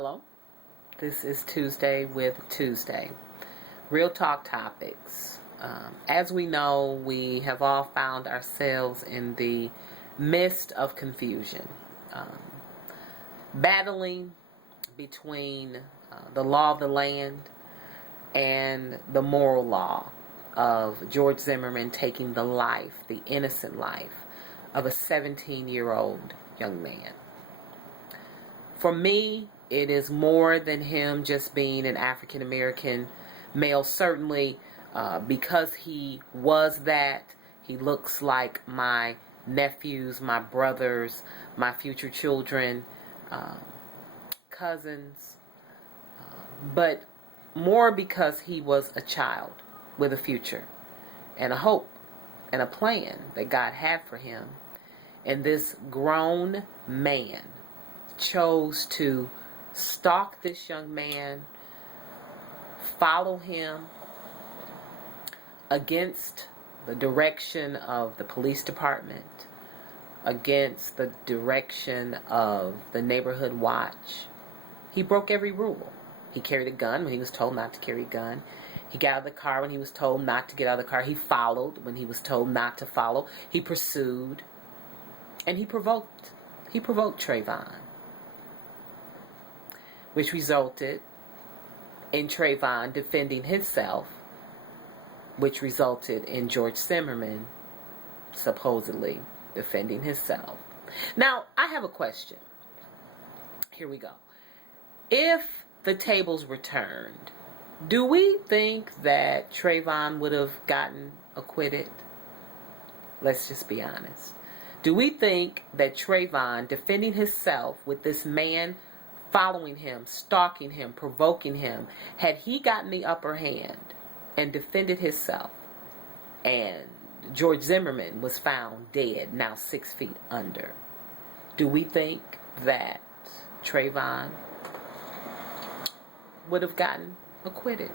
Hello, this is Tuesday with Tuesday. Real talk topics. As we know, we have all found ourselves in the midst of confusion, battling between the law of the land and the moral law of George Zimmerman taking the innocent life of a 17-year-old young man. For me, it is more than him just being an African-American male. Certainly, because he was that, he looks like my nephews, my brothers, my future children, cousins, but more because he was a child with a future and a hope and a plan that God had for him. And this grown man chose to stalk this young man, follow him against the direction of the police department, against the direction of the neighborhood watch. He broke every rule. He carried a gun when he was told not to carry a gun. He got out of the car when he was told not to get out of the car. He followed when he was told not to follow. He pursued, and he provoked. He provoked TuesdayVon, which resulted in TuesdayVon defending himself, which resulted in George Zimmerman supposedly defending himself. Now, I have a question. Here we go. If the tables were turned, do we think that TuesdayVon would have gotten acquitted? Let's just be honest. Do we think that TuesdayVon defending himself with this man following him, stalking him, provoking him, had he gotten the upper hand and defended himself, and George Zimmerman was found dead, now 6 feet under, do we think that TuesdayVon would have gotten acquitted?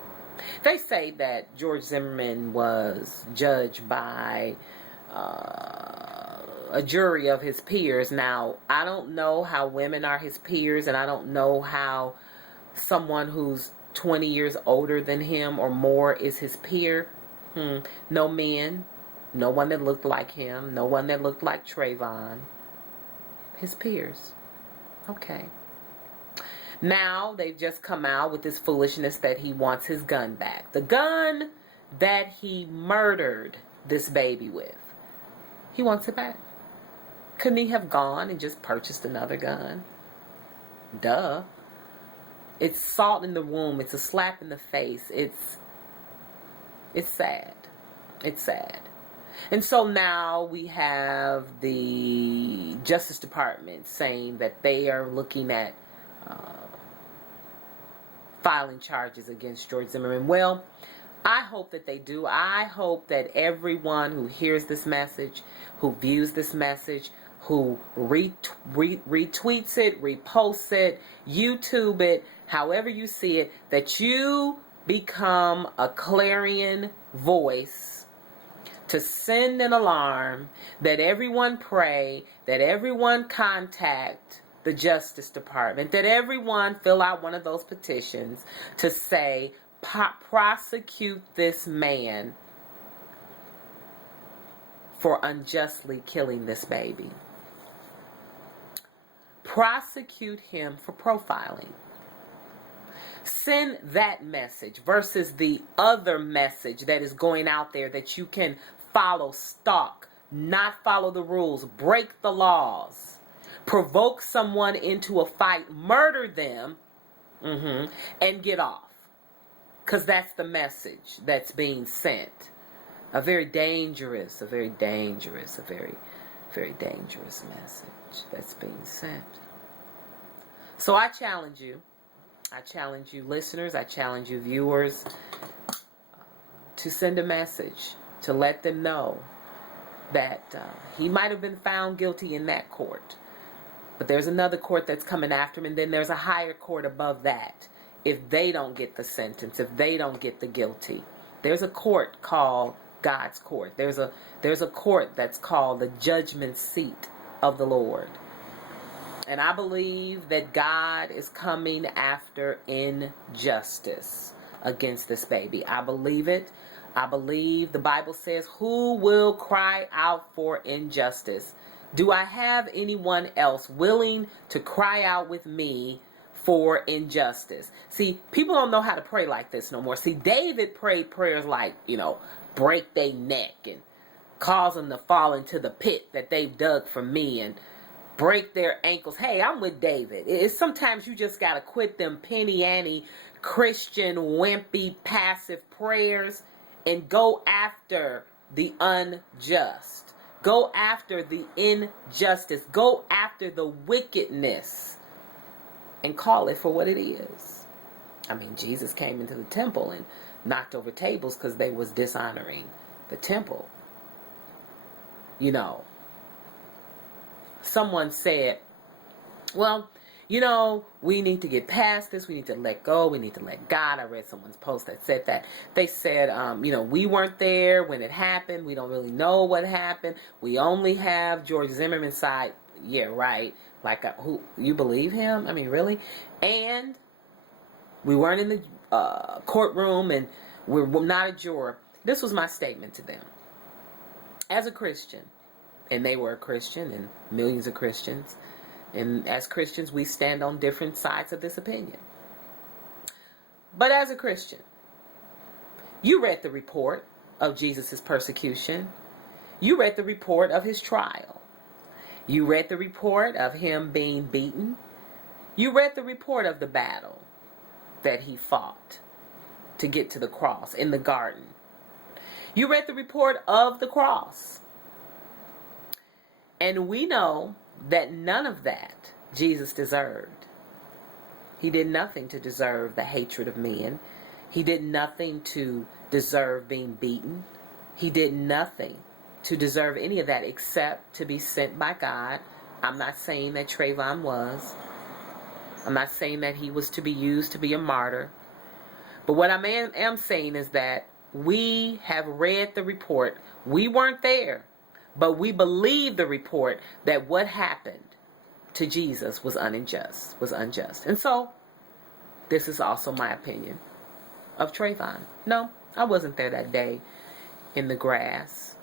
They say that George Zimmerman was judged by a jury of his peers. Now, I don't know how women are his peers, and I don't know how someone who's 20 years older than him or more is his peer. No men, no one that looked like him, no one that looked like TuesdayVon. His peers. Okay. Now, they've just come out with this foolishness that he wants his gun back. The gun that he murdered this baby with. He wants it back. Couldn't he have gone and just purchased another gun? Duh. It's salt in the wound. It's a slap in the face. It's sad. It's sad. And so now we have the Justice Department saying that they are looking at filing charges against George Zimmerman. Well, I hope that they do. I hope that everyone who hears this message, who views this message, who retweets it, reposts it, YouTube it, however you see it, that you become a clarion voice to send an alarm, that everyone pray, that everyone contact the Justice Department, that everyone fill out one of those petitions to say, prosecute this man for unjustly killing this baby. Prosecute him for profiling. Send that message versus the other message that is going out there that you can follow, stalk, not follow the rules, break the laws, provoke someone into a fight, murder them, and get off. Because that's the message that's being sent. A very dangerous message that's being sent. So I challenge you listeners, I challenge you viewers, to send a message to let them know that he might have been found guilty in that court. But there's another court that's coming after him, and then there's a higher court above that. If they don't get the sentence, if they don't get the guilty, there's a court called God's court. There's a court that's called the judgment seat of the Lord. And I believe that God is coming after injustice against this baby. I believe it. I believe the Bible says, who will cry out for injustice? Do I have anyone else willing to cry out with me for injustice? See, people don't know how to pray like this no more. See, David prayed prayers like, break their neck and cause them to fall into the pit that they've dug for me and break their ankles. Hey, I'm with David. It's sometimes you just got to quit them penny-ante, Christian, wimpy, passive prayers and go after the unjust. Go after the injustice. Go after the wickedness and call it for what it is. I mean, Jesus came into the temple and knocked over tables because they was dishonoring the temple. Someone said, well, we need to get past this. We need to let go. We need to let God. I read someone's post that said that. They said, we weren't there when it happened. We don't really know what happened. We only have George Zimmerman's side. Yeah, right. Like, who, you believe him? I mean, really? And we weren't in the courtroom and we're not a juror. This was my statement to them. As a Christian, and they were a Christian and millions of Christians, and as Christians, we stand on different sides of this opinion. But as a Christian, you read the report of Jesus' persecution. You read the report of his trial. You read the report of him being beaten. You read the report of the battle that he fought to get to the cross in the garden. You read the report of the cross. And we know that none of that Jesus deserved. He did nothing to deserve the hatred of men. He did nothing to deserve being beaten. He did nothing to deserve any of that except to be sent by God. I'm not saying that TuesdayVon was. I'm not saying that he was to be used to be a martyr. But what I am saying is that we have read the report. We weren't there. But we believe the report that what happened to Jesus was unjust. And so, this is also my opinion of TuesdayVon. No, I wasn't there that day in the grass,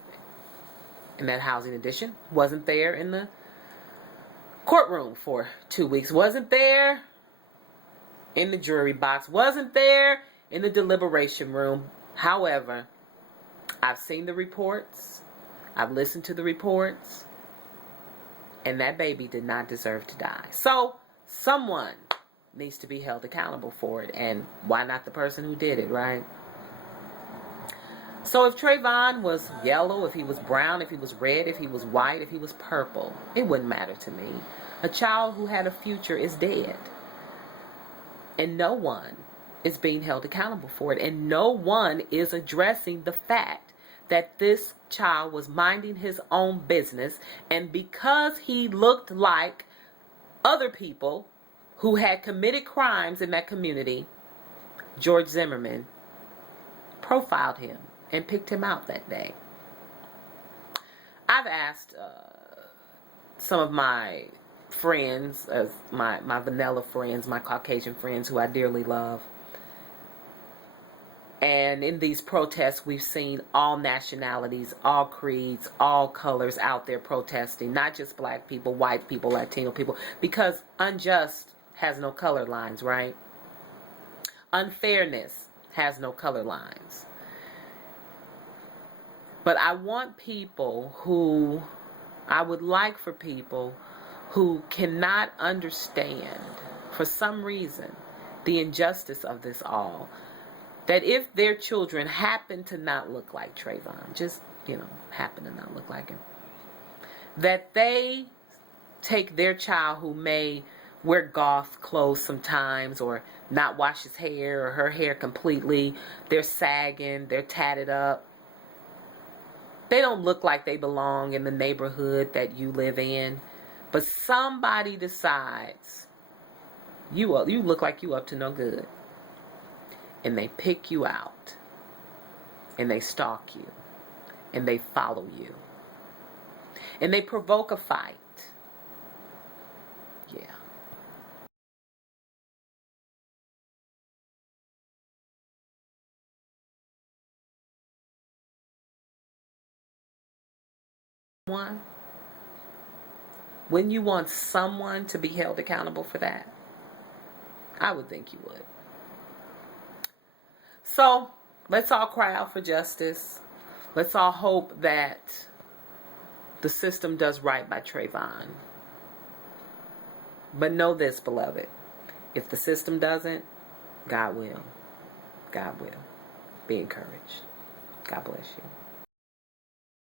in that housing addition. Wasn't there in the courtroom for 2 weeks. Wasn't there in the jury box. Wasn't there in the deliberation room. However, I've seen the reports. I've listened to the reports, and that baby did not deserve to die. So, someone needs to be held accountable for it, and why not the person who did it, right? So, if TuesdayVon was yellow, if he was brown, if he was red, if he was white, if he was purple, it wouldn't matter to me. A child who had a future is dead, and no one is being held accountable for it, and no one is addressing the fact that this child was minding his own business, and because he looked like other people who had committed crimes in that community, George Zimmerman profiled him and picked him out that day. I've asked some of my friends, my vanilla friends, my Caucasian friends who I dearly love, and in these protests, we've seen all nationalities, all creeds, all colors out there protesting, not just black people, white people, Latino people, because unjust has no color lines, right? Unfairness has no color lines. But I would like for people who cannot understand, for some reason, the injustice of this all, that if their children happen to not look like TuesdayVon, just, happen to not look like him, that they take their child who may wear goth clothes sometimes or not wash his hair or her hair completely, they're sagging, they're tatted up, they don't look like they belong in the neighborhood that you live in, but somebody decides you look like you up to no good. And they pick you out, and they stalk you, and they follow you, and they provoke a fight. Yeah. One, when you want someone to be held accountable for that, I would think you would. So let's all cry out for justice. Let's all hope that the system does right by TrayVon. But know this, beloved. If the system doesn't, God will. God will. Be encouraged. God bless you.